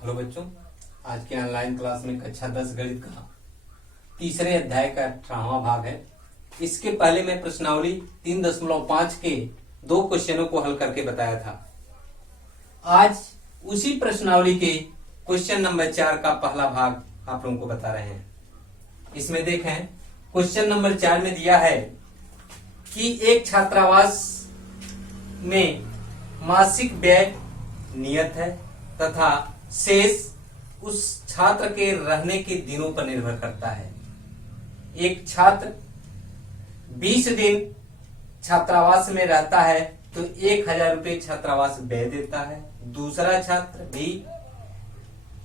Hello बच्चों, आज के ऑनलाइन क्लास में कक्षा 10 गणित का तीसरे अध्याय का 18वां भाग है। इसके पहले मैं प्रश्नावली 3.5 के 2 क्वेश्चनों को हल करके बताया था। आज उसी प्रश्नावली के क्वेश्चन नंबर 4 का पहला भाग आप लोगों को बता रहे हैं। इसमें देखें, क्वेश्चन नंबर 4 में दिया है कि एक छात्रावास में मासिक व्यय नियत है तथा शेष उस छात्र के रहने के दिनों पर निर्भर करता है। एक छात्र 20 दिन छात्रावास में रहता है तो 1000 रुपये छात्रावास व्यय देता है। दूसरा छात्र भी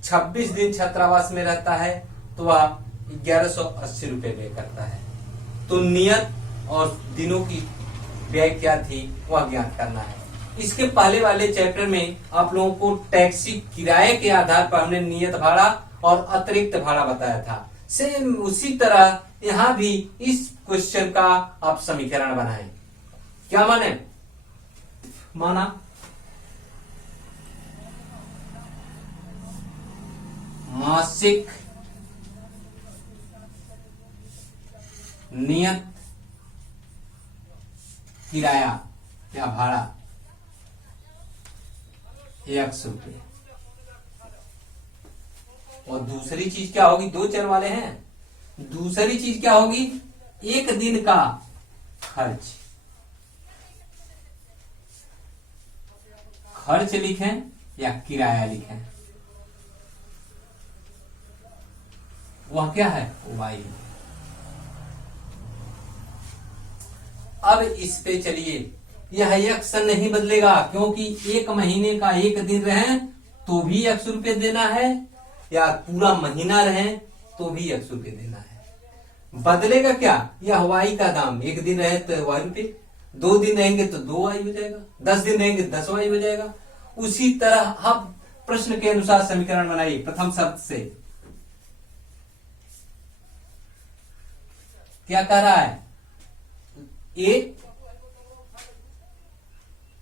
26 दिन छात्रावास में रहता है तो वह 1180 रुपये व्यय करता है। तो नियत और दिनों की व्यय क्या थी वह ज्ञात करना है। इसके पहले वाले चैप्टर में आप लोगों को टैक्सी किराए के आधार पर हमने नियत भाड़ा और अतिरिक्त भाड़ा बताया था। सेम उसी तरह यहां भी इस क्वेश्चन का आप समीकरण बनाएं। क्या माना मासिक नियत किराया या भाड़ा 100 रुपये। और दूसरी चीज क्या होगी, 2 चर वाले हैं। दूसरी चीज क्या होगी, एक दिन का खर्च लिखें या किराया लिखें, वह क्या है, वाई। अब इस पे चलिए, यह अक्सर नहीं बदलेगा क्योंकि एक महीने का एक दिन रहे तो भी 100 रुपये देना है या पूरा महीना रहे तो भी 100 रुपये देना है। बदलेगा क्या, यह वाई का दाम। एक दिन रहे तो वाई रुपये, 2 दिन रहेंगे तो 2 वाई हो जाएगा, 10 दिन रहेंगे 10 वाई हो जाएगा। उसी तरह अब प्रश्न के अनुसार समीकरण बनाइए। प्रथम शब्द से क्या कह रहा है, एक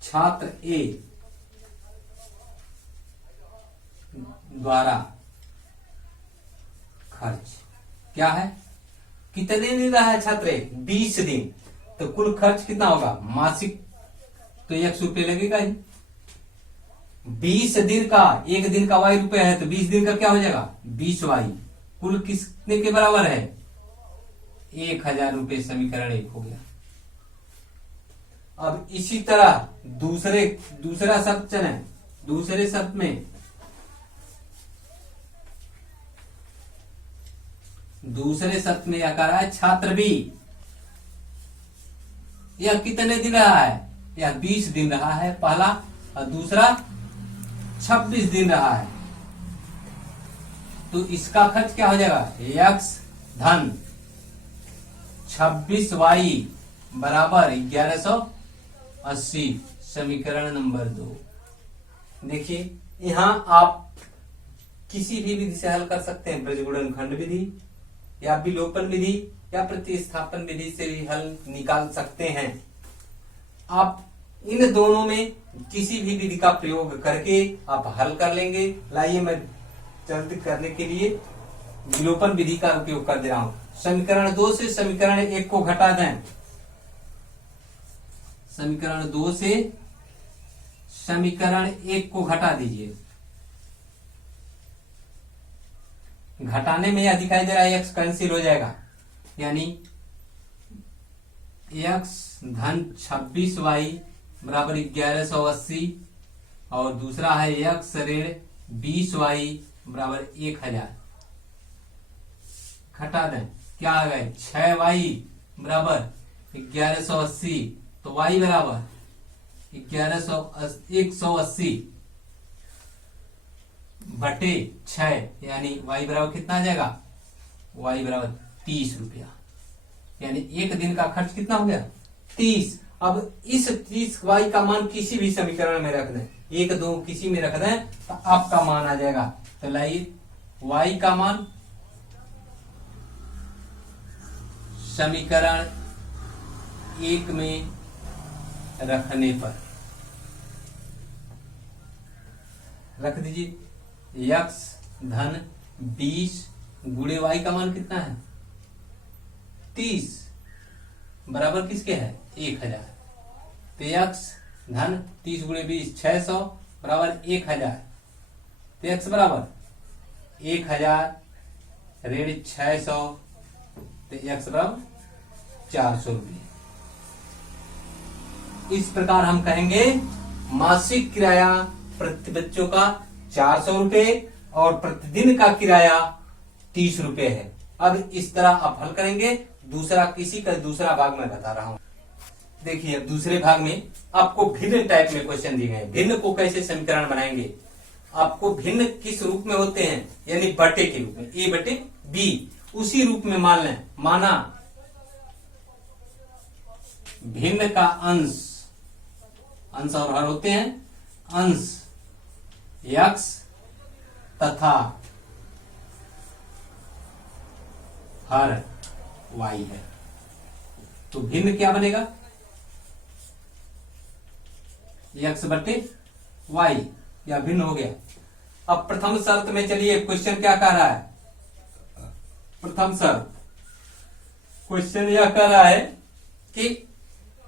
छात्र ए द्वारा खर्च क्या है, कितने दिन रहा है छात्र ए, 20 दिन। तो कुल खर्च कितना होगा, मासिक तो 100 रुपये लगेगा ही। 20 दिन का, एक दिन का वाई रुपये है तो 20 दिन का क्या हो जाएगा, 20 वाई। कुल किसने के बराबर है, 1000 रुपये। समीकरण 1 हो गया। अब इसी तरह दूसरा शब्द चले। दूसरे शब्द में क्या कर रहा है, छात्र बी यह कितने दिन रहा है, यह 20 दिन रहा है पहला, और दूसरा 26 दिन रहा है। तो इसका खर्च क्या हो जाएगा, x धन 26 वाई बराबर 1180। समीकरण नंबर 2। देखिए, यहां आप किसी भी विधि से हल कर सकते हैं। ब्रजगुणनखंड विधि या विलोपन विधि या प्रतिस्थापन विधि से भी हल निकाल सकते हैं। आप इन दोनों में किसी भी विधि का प्रयोग करके आप हल कर लेंगे। लाइए मैं जल्दी करने के लिए विलोपन विधि का उपयोग कर दे रहा हूं। समीकरण 2 से समीकरण 1 को घटा दें। समीकरण 2 से समीकरण 1 को घटा दीजिए। घटाने में यह दिखाई दे रहा है, x कैंसिल हो जाएगा, यानी x धन 26 वाई बराबर 1180 और दूसरा है x ऋण 20 वाई बराबर 1000। घटा दें, क्या आ गए, 6 वाई बराबर 1180, तो वाई बराबर 180 बटे 6, यानी वाई बराबर कितना आ जाएगा, वाई बराबर 30 रुपया। यानी एक दिन का खर्च कितना हो गया, 30। अब इस 30 वाई का मान किसी भी समीकरण में रख दें, 1 2 किसी में रख दें तो आपका मान आ जाएगा। तो लाइए, वाई का मान समीकरण 1 में रखने पर रख दीजिए। x धन 20 गुणे y का मान कितना है 30 बराबर किसके है 1000। तो x धन 30 गुणे 20 600 बराबर 1000। तो x बराबर 1000 ऋण 600 तो x बराबर 400 रुपये। इस प्रकार हम कहेंगे मासिक किराया प्रति बच्चों का 400 रुपये और प्रतिदिन का किराया 30 रुपये है। अब इस तरह आप हल करेंगे। दूसरा भाग में बता रहा हूं। देखिए अब दूसरे भाग में आपको भिन्न टाइप में क्वेश्चन दिए गए। भिन्न को कैसे समीकरण बनाएंगे, आपको भिन्न किस रूप में होते हैं, यानी बटे के रूप में a बटे b, उसी रूप में मान लें। माना भिन्न का अंश और हर होते हैं, अंश x तथा हर y है। तो भिन्न क्या बनेगा x बटे y, या भिन्न हो गया। अब प्रथम शर्त में चलिए क्वेश्चन क्या कह रहा है। प्रथम शर्त क्वेश्चन यह कह रहा है कि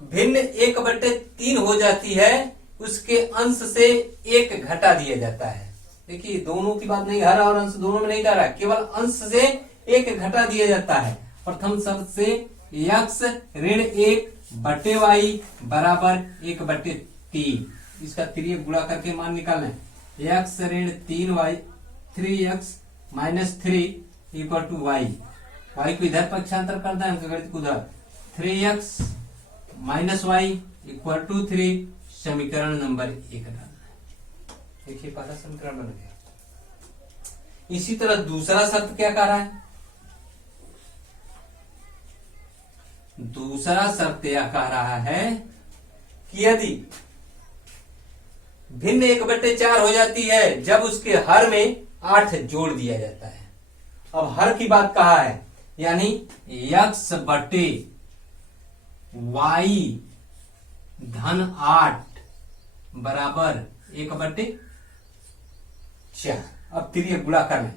भिन्न 1/3 हो जाती है, उसके अंश से 1 घटा दिया जाता है। देखिए दोनों की बात नहीं, हर और अंश दोनों में नहीं कह रहा है, केवल अंश से 1 घटा दिया जाता है। प्रथम शर्त से x ऋण 1/y बराबर 1/3, इसका 3 गुणा करके मान निकालना है। x ऋण 3y 3x minus 3 equal to y को इधर पक्षांतर कर दें, गणित को उधर 3x minus y equal to 3, समीकरण नंबर 1 डालना है। देखिए पहला समीकरण बन गया। इसी तरह दूसरा शर्त क्या कह रहा है, दूसरा शर्त यह कह रहा है कि यदि भिन्न 1/4 हो जाती है जब उसके हर में 8 जोड़ दिया जाता है। अब हर की बात कहा है, यानी x बटे y धन 8 बराबर 1/4। अब 3 गुणा कर लें,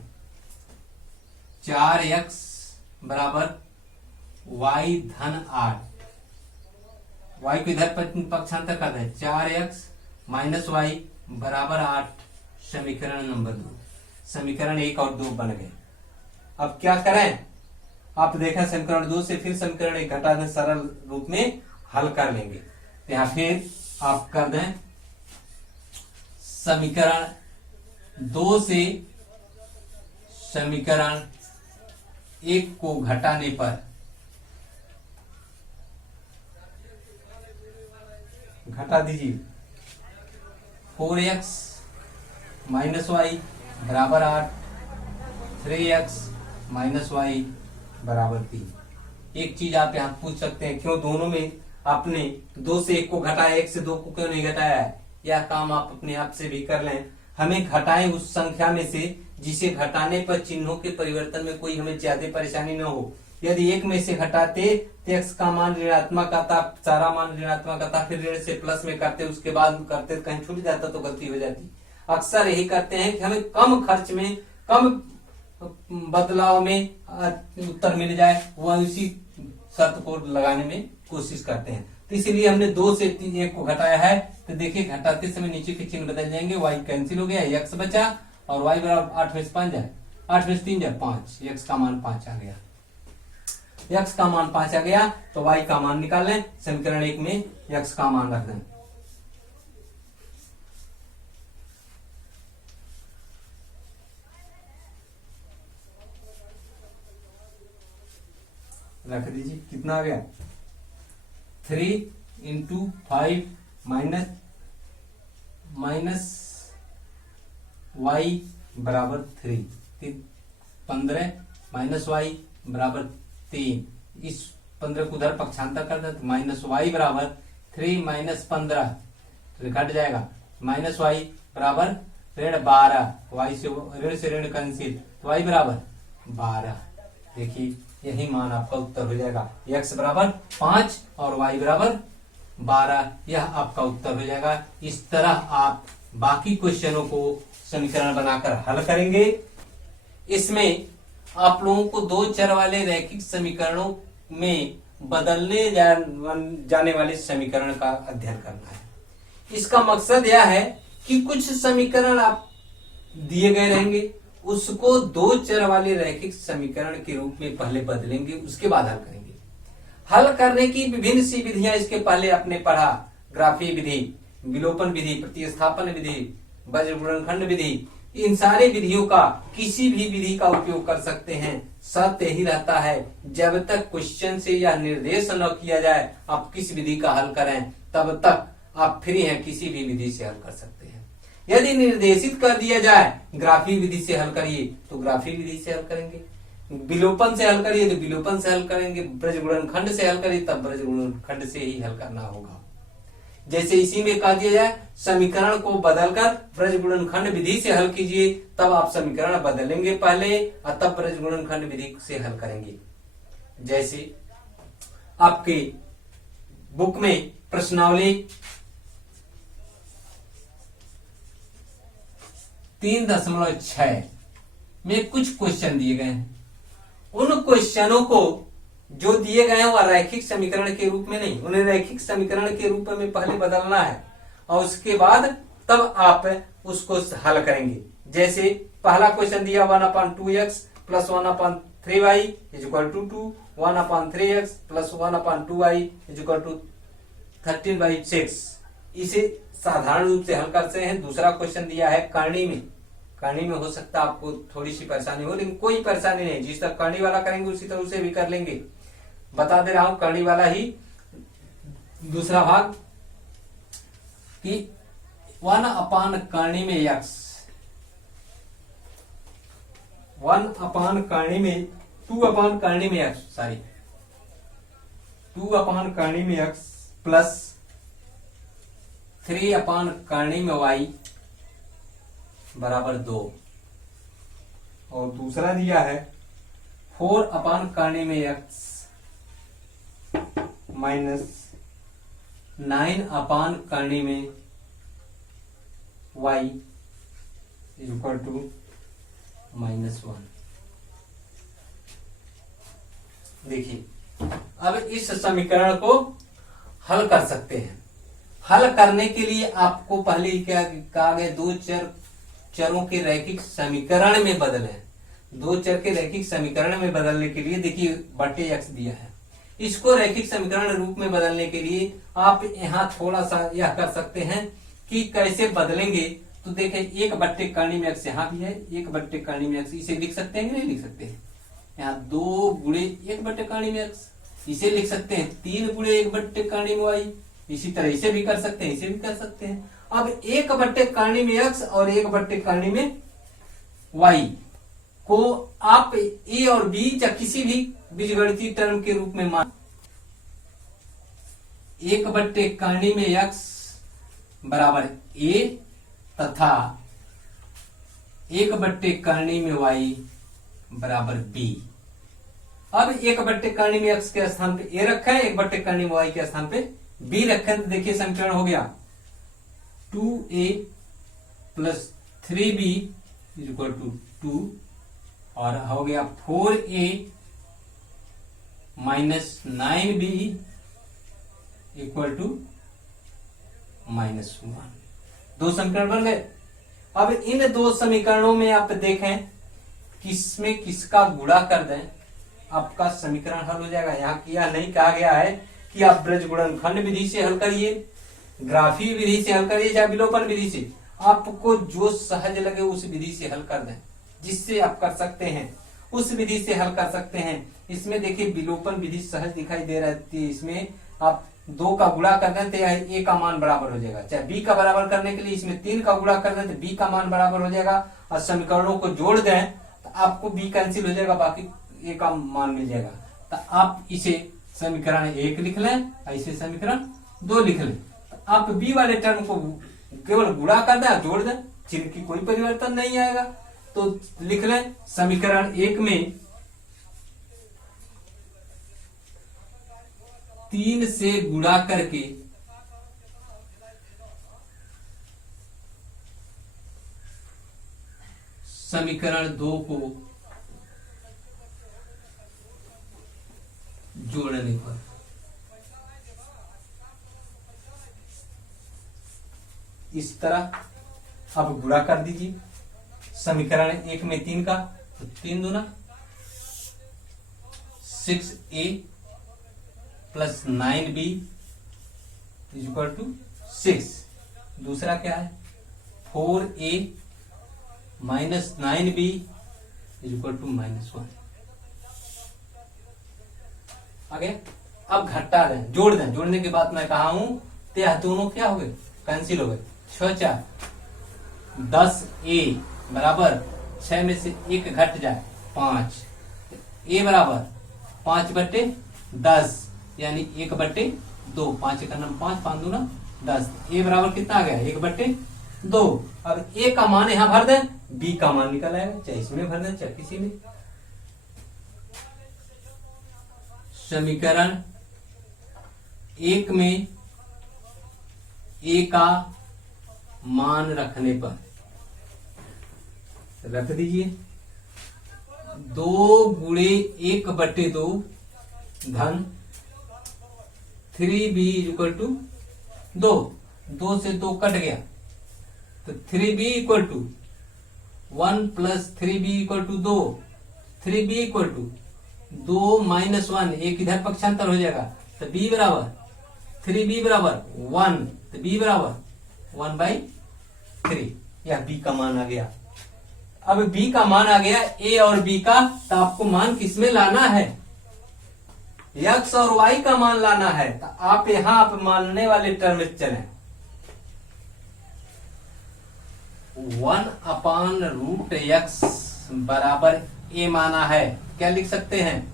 4x बराबर y धन 8, y को इधर पक्षांतर कर दें, 4x माइनस y बराबर 8, समीकरण नंबर 2। समीकरण 1 और 2 बन गए। अब क्या करें, आप देखें समीकरण 2 से फिर समीकरण 1 घटा दें, सरल रूप में हल कर लेंगे। तो यहां फिर आप कर दें समीकरण 2 से समीकरण 1 को घटाने पर घटा दीजिए, 4x माइनस वाई बराबर 8, 3x माइनस वाई बराबर 3। एक चीज आप यहाँ पूछ सकते हैं, क्यों दोनों में आपने 2 से 1 को घटाया, 1 से 2 को क्यों नहीं घटाया है। यह काम आप अपने आप से भी कर लें। हमें घटाएं उस संख्या में से जिसे घटाने पर चिन्हों के परिवर्तन में कोई हमें ज्यादा परेशानी न हो। यदि 1 में से घटाते तो x का मान ऋणात्मक आता, सारा मान ऋणात्मक आता, फिर ऋण से प्लस में करते, उसके बाद करते कहीं छूट जाता तो गलती हो जाती। अक्सर यही करते हैं कि हमें कम खर्च में, कम बदलाव में उत्तर मिल जाए, वह उसी शर्त को लगाने में कोशिश करते हैं। तो इसीलिए हमने 2 से 1 को घटाया है। तो देखिए घटाते समय नीचे के चिन्ह बदल जाएंगे, y कैंसिल हो गया, x बचा और y बराबर 8 में से 5 जाए, 8 में से 3 जाए 5, x का मान 5 आ गया। x का मान 5 आ गया तो y का मान निकाल लें। समीकरण 1 में x का मान रख दें। रख दीजिए, कितना आ गया 3 × 5 माइनस y बराबर 3, 15 माइनस y बराबर 3। इस 15 को उधर पक्षांतर कर दे तो माइनस y बराबर 3 माइनस 15 तो घट जाएगा, माइनस y बराबर ऋण 12, y से ऋण कैंसिल तो y बराबर 12। देखिए यही मान आपका उत्तर हो जाएगा, x बराबर 5 और y बराबर 12, यह आपका उत्तर हो जाएगा। इस तरह आप बाकी क्वेश्चनों को समीकरण बनाकर हल करेंगे। इसमें आप लोगों को दो चर वाले रैखिक समीकरणों में बदलने जाने वाले समीकरण का अध्ययन करना है। इसका मकसद यह है कि कुछ समीकरण आप दिए गए रहेंगे, उसको दो चर वाले रैखिक समीकरण के रूप में पहले बदलेंगे, उसके बाद हल करेंगे। हल करने की विभिन्न सी विधियां इसके पहले आपने पढ़ा, ग्राफीय विधि, विलोपन विधि, प्रतिस्थापन विधि, वज्र गुणनखंड विधि। इन सारे विधियों का किसी भी विधि का उपयोग कर सकते हैं। शर्त यही रहता है जब तक क्वेश्चन से यह निर्देश न किया जाए आप किस विधि का हल करें, तब तक आप फ्री हैं, किसी भी विधि से हल कर सकते हैं। यदि निर्देशित कर दिया जाए ग्राफीय विधि से हल करिए तो ग्राफीय विधि से हल करेंगे, विलोपन से हल करिए तो विलोपन से हल करेंगे, वज्र गुणनखंड से हल करिए तब वज्र गुणनखंड से ही हल करना होगा। जैसे इसी में कह दिया जाए समीकरण को बदलकर वज्र गुणनखंड विधि से हल कीजिए, तब आप समीकरण बदलेंगे पहले और तब वज्र गुणनखंड विधि से हल करेंगे। जैसे आपके बुक में प्रश्नावली 3.6 में कुछ क्वेश्चन दिए गए हैं। उन क्वेश्चनों को जो दिए गए हैं वह रैखिक समीकरण के रूप में नहीं, उन्हें रैखिक समीकरण के रूप में पहले बदलना है और उसके बाद तब आप उसको हल करेंगे। जैसे पहला क्वेश्चन दिया 1/2x plus 1/3y is equal to 2, 1/3x plus 1/2y is equal to 13/6। इसे साधारण रूप से हल करते हैं। दूसरा क्वेश्चन दिया है करनी में, करनी में हो सकता है आपको थोड़ी सी परेशानी हो, लेकिन कोई परेशानी नहीं, जिस तरह करनी वाला करेंगे उसी तरह उसे भी कर लेंगे। बता दे रहा हूं करनी वाला ही दूसरा भाग कि 1/करनी में x, 1/करनी में 2/करनी में x, सॉरी 2/करनी में x प्लस 3/करनी में y बराबर 2। और दूसरा दिया है 4/करनी में x माइनस 9/करनी में y इज इक्वल टू -1। देखिए अब इस समीकरण को हल कर सकते हैं। हल करने के लिए आपको पहले क्या कहा गया, दो चरों के रैखिक समीकरण में बदलें। दो चर के रैखिक समीकरण में बदलने के लिए देखिए बटे x दिया है, इसको रैखिक समीकरण रूप में बदलने के लिए आप यहाँ थोड़ा सा यह कर सकते हैं कि कैसे बदलेंगे। तो देखें 1/करनी में x यहाँ भी है, 1/करनी में x, इसे लिख सकते हैं कि नहीं लिख सकते हैं? यहाँ 2 गुणे 1/करनी में x इसे लिख सकते हैं, 3 गुणे 1/करनी में y, इसी तरह इसे भी कर सकते हैं, इसे भी कर सकते हैं। अब 1/करनी में x और 1/करनी में y को आप a और b या किसी भी बीजगणितीय टर्म के रूप में मान, 1/करनी में x बराबर a तथा 1/करनी में y बराबर b। अब 1/करनी में x के स्थान पे a रखा है, 1/करनी में y के स्थान पे b रखा है। तो देखिए समीकरण हो गया 2a plus 3b is equal to 2 और हो गया 4a minus 9b equal to -1। दो समीकरण बन गए। अब इन दो समीकरणों में आप देखें किसमें किसका गुणा कर दें, आपका समीकरण हल हो जाएगा। यहाँ किया नहीं कहा गया है कि आप वज्र गुणनखंड विधि से हल करिए, ग्राफीय विधि से हल करिए या विलोपन विधि से, आपको जो सहज लगे उस विधि से हल कर दें, जिससे आप कर सकते हैं उस विधि से हल कर सकते हैं। इसमें देखिए विलोपन विधि सहज दिखाई दे रही है, इसमें आप 2 का गुणा कर दें तो a का मान बराबर हो जाएगा, चाहे b का बराबर करने के लिए इसमें 3 का गुणा कर दें तो b का मान बराबर हो जाएगा और समीकरणों को जोड़ दें तो आपको b कैंसिल हो जाएगा, बाकी a का मान मिल जाएगा। तो आप इसे समीकरण 1 लिख लें, ऐसे समीकरण 2 लिख लें। तो आप b वाले टर्म को केवल गुणा कर दें, जोड़ दें, चिन्ह की कोई परिवर्तन नहीं आएगा। तो लिख लें समीकरण 1 में 3 से गुणा करके समीकरण 2 को जोड़ने पर इस तरह अब गुणा कर दीजिए। समीकरण 1 में 3 का, तो 3 दूना 6a plus 9b is equal to 6। दूसरा क्या है 4a minus 9b is equal to -1। आगे अब घटा दें, जोड़ दें। जोड़ने के बाद मैं कहा हूं तो यह दोनों क्या हो गए, कैंसिल हो गए। 6 4 10a बराबर 6 में से 1 घट जाए 5, a बराबर 5/10 यानी 1/2। 5 का नाम 5, 5 दूना 10। a बराबर कितना आ गया 1/2। अब a का मान यहां भर दें, b का मान निकल आएगा, चाहे इसमें भर दें चाहे किसी में। समीकरण 1 में a का मान रखने पर रख दीजिए 2 गुणे 1/2 धन 3b इक्वल टू 2। 2 से 2 कट गया तो 3b equal to 1 plus 3b equal to 2। 3b equal to 2 minus 1, एक इधर पक्षांतर हो जाएगा तो b बराबर 3b बराबर 1, तो b बराबर 1/3। यह b का मान आ गया। अब b का मान आ गया a और b का, तो आपको मान किसमें लाना है, x और y का मान लाना है। तो आप यहां आप मानने वाले टर्म में चलें। 1/√x बराबर a माना है, क्या लिख सकते हैं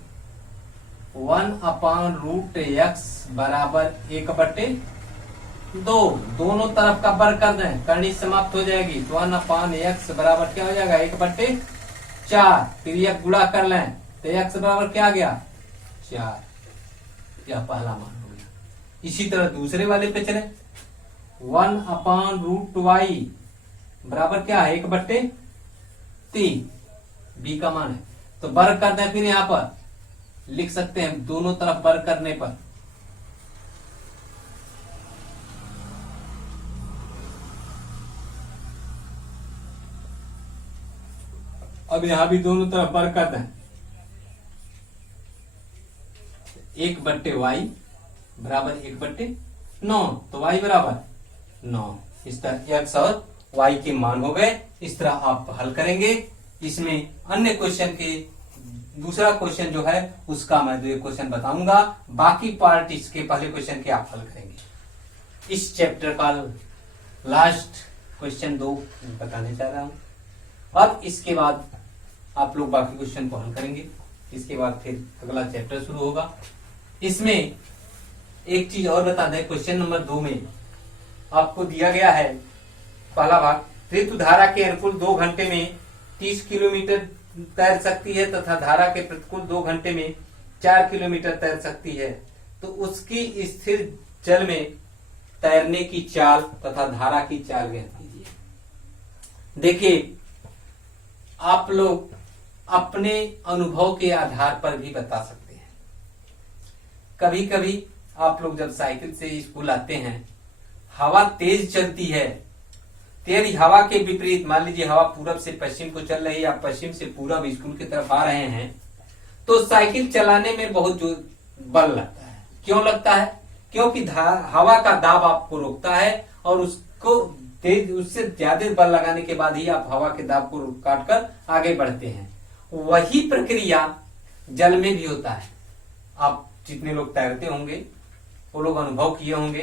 1/√x बराबर 1/2। दोनों तरफ का वर्ग कर दें, करनी समाप्त हो जाएगी। तो 1/x बराबर क्या हो जाएगा 1/4। फिर यह गुणा कर लें तो x बराबर क्या आ गया 4। यह पहला मान हो गया। इसी तरह दूसरे वाले पे चले। 1/√y बराबर क्या है 1/3, b का मान है। तो वर्ग कर दें, फिर यहां पर लिख सकते हैं दोनों तरफ वर्ग करने पर अब यहां भी दोनों तरफ वर्ग कर दें। 1/y बराबर 1/9, तो y बराबर 9। इस तरह x और y के मान हो गए। इस तरह आप हल करेंगे। इसमें अन्य क्वेश्चन के दूसरा क्वेश्चन जो है उसका मैं 2 क्वेश्चन बताऊंगा, बाकी पार्ट इसके पहले क्वेश्चन के आप हल करेंगे। इस चैप्टर का लास्ट क्वेश्चन 2 बताने चाह रहा हूं। अब इसके बाद आप लोग बाकी क्वेश्चन को हल करेंगे। इसके बाद फिर अगला चैप्टर शुरू होगा। इसमें एक चीज और बता दें, क्वेश्चन नंबर 2 में आपको दिया गया है पहला भाग ऋतु धारा के अनुकूल 2 घंटे में 30 किलोमीटर तैर सकती है तथा धारा के प्रतिकूल 2 घंटे में 4 किलोमीटर तैर सकती है, तो उसकी स्थिर जल में तैरने की चाल तथा धारा की चाल ज्ञात कीजिए। देखिए आप लोग अपने अनुभव के आधार पर भी बता सकते हैं। कभी कभी आप लोग जब साइकिल से स्कूल आते हैं, हवा तेज चलती है, तेरी हवा के विपरीत मान लीजिए हवा पूरब से पश्चिम को चल रही है, आप पश्चिम से पूरब स्कूल की तरफ आ रहे हैं, तो साइकिल चलाने में बहुत जो बल लगता है। क्यों लगता है? क्योंकि हवा का दाब आपको रोकता है और उसको तेज उससे ज्यादा बल लगाने के बाद ही आप हवा के दाब को काट कर आगे बढ़ते हैं। वही प्रक्रिया जल में भी होता है। आप जितने लोग तैरते होंगे वो लोग अनुभव किए होंगे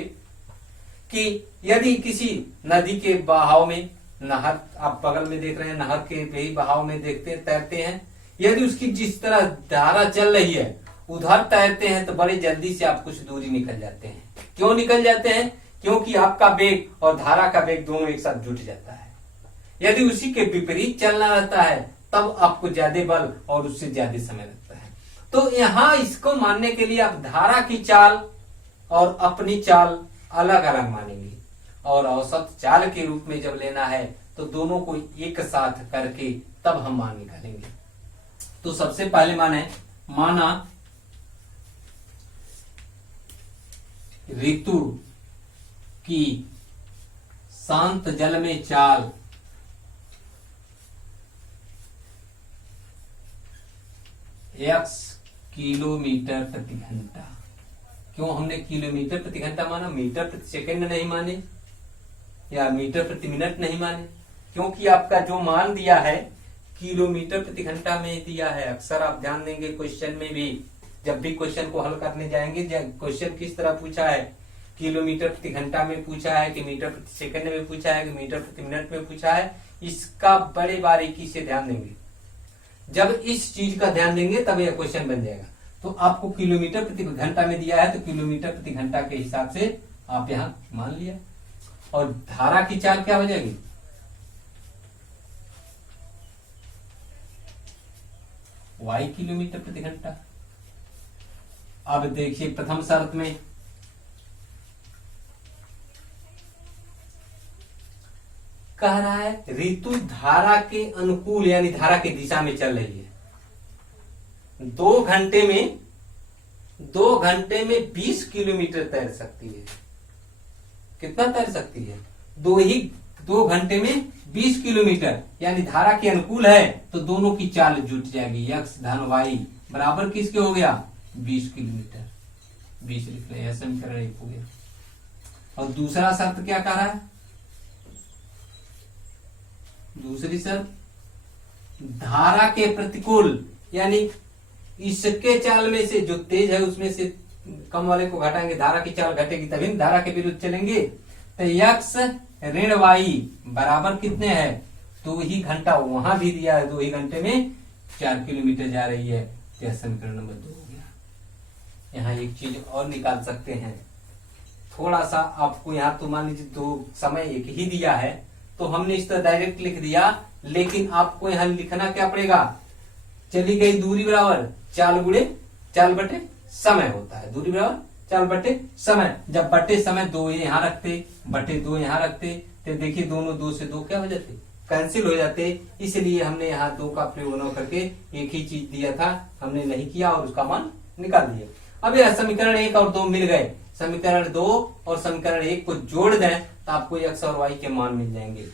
कि यदि किसी नदी के बहाव में, नहर आप बगल में देख रहे हैं, नहर के भी बहाव में देखते तैरते हैं, यदि उसकी जिस तरह धारा चल रही है उधर तैरते हैं तो बड़ी जल्दी से आप कुछ दूरी निकल जाते हैं। क्यों निकल जाते हैं? क्योंकि आपका वेग और धारा का वेग दोनों एक साथ जुट जाता है। यदि उसी के विपरीत चलना रहता है तब आपको ज्यादा बल और उससे ज्यादा समय लगता है। तो यहां इसको मानने के लिए आप धारा की चाल और अपनी चाल अलग अलग मानेंगे और औसत चाल के रूप में जब लेना है तो दोनों को एक साथ करके तब हम मान निकालेंगे। तो सबसे पहले मान है, माना ऋतु की शांत जल में चाल x किलोमीटर प्रति घंटा। क्यों हमने किलोमीटर प्रति घंटा माना, मीटर प्रति सेकंड नहीं माने या मीटर प्रति मिनट नहीं माने? क्योंकि आपका जो मान दिया है किलोमीटर प्रति घंटा में दिया है। अक्सर आप ध्यान देंगे क्वेश्चन में भी, जब भी क्वेश्चन को हल करने जाएंगे, क्वेश्चन किस तरह पूछा है, किलोमीटर प्रति घंटा में पूछा है कि मीटर प्रति सेकंड में पूछा है कि मीटर प्रति मिनट में पूछा है, इसका बड़े बारीकी से ध्यान देंगे। जब इस चीज का ध्यान देंगे तब यह क्वेश्चन बन जाएगा। तो आपको किलोमीटर प्रति घंटा में दिया है तो किलोमीटर प्रति घंटा के हिसाब से आप यहां मान लिया। और धारा की चाल क्या हो जाएगी, y किलोमीटर प्रति घंटा। अब देखिए प्रथम शर्त में कह रहा है ऋतु धारा के अनुकूल यानी धारा की दिशा में चल रही है। 2 घंटे में 20 किलोमीटर तैर सकती है। कितना तैर सकती है? 2 घंटे में 20 किलोमीटर, यानी धारा के अनुकूल है तो दोनों की चाल जुट जाएगी। x धन y बराबर किसके हो गया, 20 किलोमीटर। 20 लिख रहे हैं, समीकरण 1 हो गया। और दूसरा शर्त क्या कह रहा है, दूसरी शर्त धारा के प्रतिकूल, यानी इसके चाल में से जो तेज है उसमें से कम वाले को घटाएंगे, धारा की चाल घटेगी तभी धारा के विरुद्ध चलेंगे। तो x ऋण y बराबर कितने है, 2 ही घंटा। वहां भी दिया है 2 ही घंटे में 4 किलोमीटर जा रही है। यह समीकरण नंबर 2 हो गया। यहाँ एक चीज और निकाल सकते हैं, थोड़ा सा आपको यहाँ तो मान लीजिए 2 समय एक ही दिया है तो हमने इस तरह डायरेक्ट लिख दिया, लेकिन आपको यहाँ लिखना क्या पड़ेगा, चली गई दूरी बराबर चाल बटे समय होता है। दूरी बराबर चाल बटे समय। जब बटे समय 2 यहाँ रखते, बटे 2 यहाँ रखते, तो देखिए दोनों 2 से 2 क्या हो जाते, कैंसिल हो जाते। इसलिए हमने यहाँ 2 का प्रयोग न करके एक ही चीज दिया था, हमने नहीं किया और उसका मान निकाल दिया। अब यह समीकरण 1 और 2 मिल गए, समीकरण 2 और समीकरण 1 को जोड़ दें तो आपको x और y के मान मिल जाएंगे।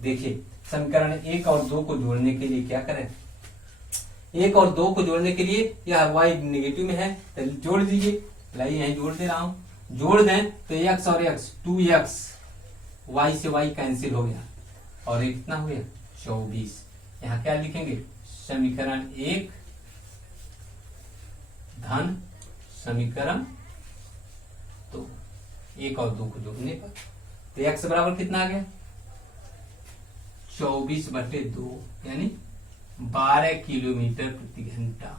देखिए समीकरण 1 और 2 को जोड़ने के लिए क्या करें, 1 और 2 को जोड़ने के लिए यह y नेगेटिव में है तो जोड़ दीजिए, लाइए यहीं जोड़ दे रहा हूं, जोड़ दें तो x और x 2x, y से y कैंसिल हो गया और एक कितना हो गया 24। यहाँ क्या लिखेंगे, समीकरण 1 धन समीकरण 2, 1 और 2 को जोड़ने पर तो x बराबर कितना आ गया 24/2 यानी 12 किलोमीटर प्रति घंटा।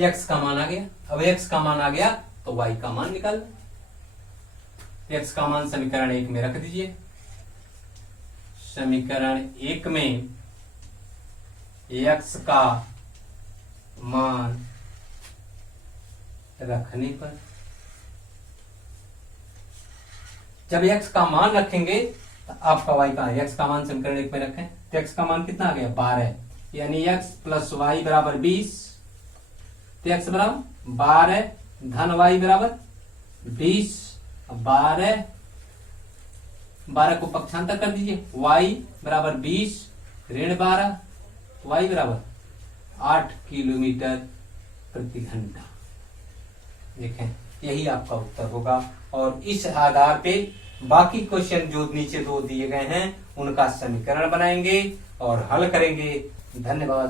x का मान आ गया। अब x का मान आ गया तो y का मान निकाल, x का मान समीकरण 1 में रख दीजिए। समीकरण 1 में x का मान रखने पर, जब x का मान रखेंगे तो आपका y का, x का मान समीकरण 1 में रखें तो x का मान कितना आ गया 12, यानी x प्लस y बराबर 20, तो x बराबर 12 धन y बराबर 20, 12 को पक्षांतर कर दीजिए, y बराबर 20 ऋण 12, y बराबर 8 किलोमीटर प्रति घंटा। देखें यही आपका उत्तर होगा और इस आधार पे बाकी क्वेश्चन जो नीचे 2 दिए गए हैं उनका समीकरण बनाएंगे और हल करेंगे। धन्यवाद।